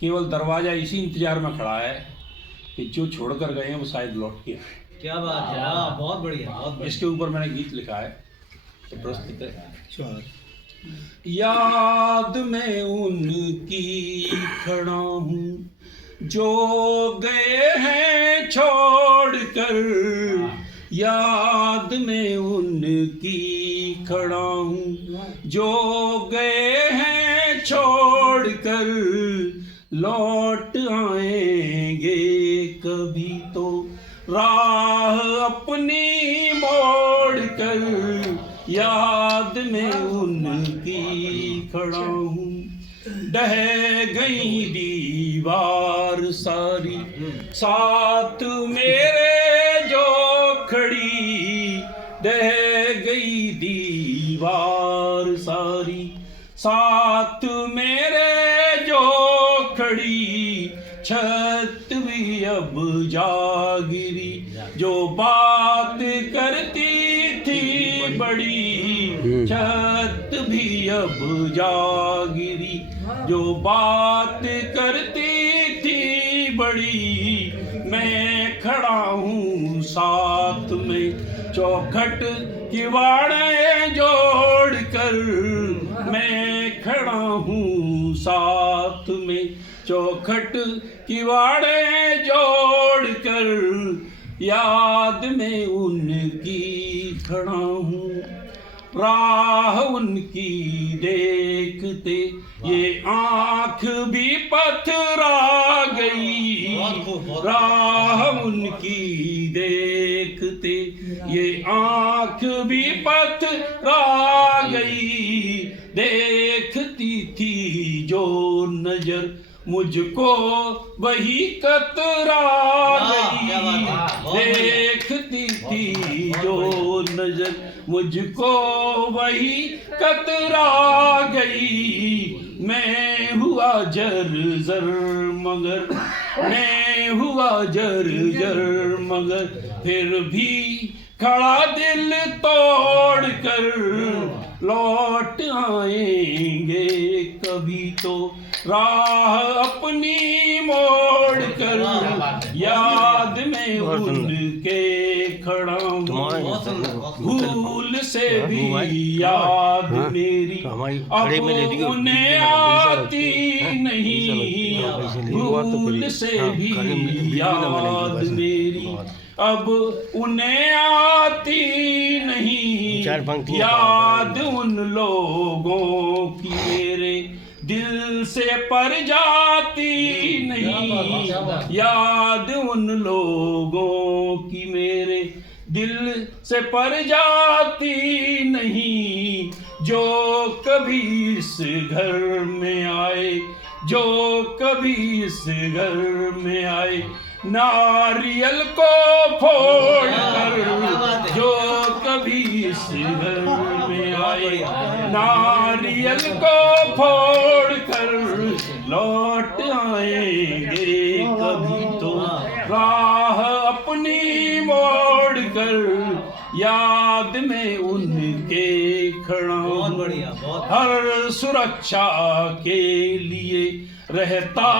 केवल दरवाजा इसी इंतजार में खड़ा है कि जो छोड़कर गए हैं वो शायद लौट के आए। क्या बात है, हाँ, बहुत बढ़िया, बहुत बढ़िया। इसके ऊपर मैंने गीत लिखा है, तो प्रस्तुत है। याद में उनकी खड़ा हूँ जो गए हैं छोड़कर, याद में उनकी खड़ा हूँ जो गए हैं छोड़कर, लौट आएंगे कभी तो राह अपनी मोड़ कर, याद में उनकी खड़ा हूँ। ढह गई दीवार सारी साथ मेरे जो खड़ी, ढह गई दीवार सारी साथ मेरे जो खड़ी, छत भी अब जा गिरी जो बात करती थी बड़ी, छत भी अब जा गिरी जो बात करती थी बड़ी। मैं खड़ा हूँ साथ में चौखट किवाड़े जोड़ कर, मैं खड़ा हूँ साथ में चौखट किवाड़े जोड़ कर, याद में उनकी खड़ा हूँ। राह उनकी देखते ये आँख भी पथरा गई, राह उनकी देखते ये आँख भी पथरा गई, देखती थी जो नजर मुझको वही कतरा गई, देखती थी जो नजर मुझको वही कतरा गई। मैं हुआ जर मगर, मैं हुआ जर मगर, फिर भी खड़ा दिल तोड़ कर, लौट आएंगे कभी तो राह अपनी मोड़ कर, याद में उनके खड़ा हूँ। भूल से भी याद मेरी अब उन्हें आती नहीं, भूल से भी याद मेरी अब उन्हें आती नहीं, याद उन लोगों की मेरे दिल से पर जाती नहीं, याद उन लोगों की मेरे दिल से पर जाती नहीं, जो कभी इस घर में आए, जो कभी इस घर में आए, नारियल को फोड़ कर, जो कभी इस घर में आए, नारियल को फोड़ कर, लौट आएंगे कभी तो राह अपनी मोड़ कर, याद में उनके खड़ा हूँ। हर सुरक्षा के लिए रहता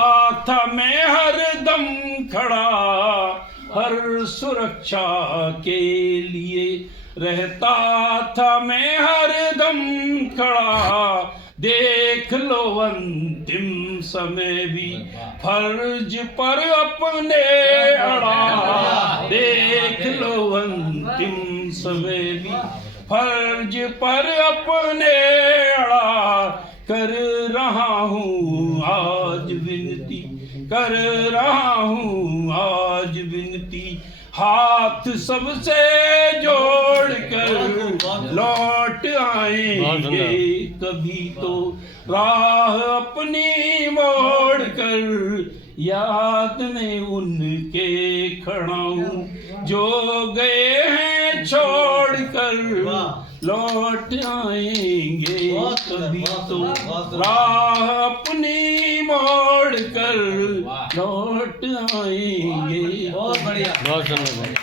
था मैं हर दम खड़ा, हर सुरक्षा के लिए रहता था मैं हर दम खड़ा, देख लो अंतिम समय भी फर्ज पर अपने अड़ा, देख लो अंतिम समय भी फर्ज पर अपने अड़ा, कर रहा हूँ आज विनती, कर रहा हूँ आज विनती, हाथ सबसे जोड़ कर, लौट आएंगे कभी तो राह अपनी मोड़ कर, याद में उनके खड़ा हूँ जो गए हैं छोड़ कर, लौट आएंगे कभी तो राह अपनी मोड़ कर, लौट आएंगे। बहुत बढ़िया, बहुत सुंदर।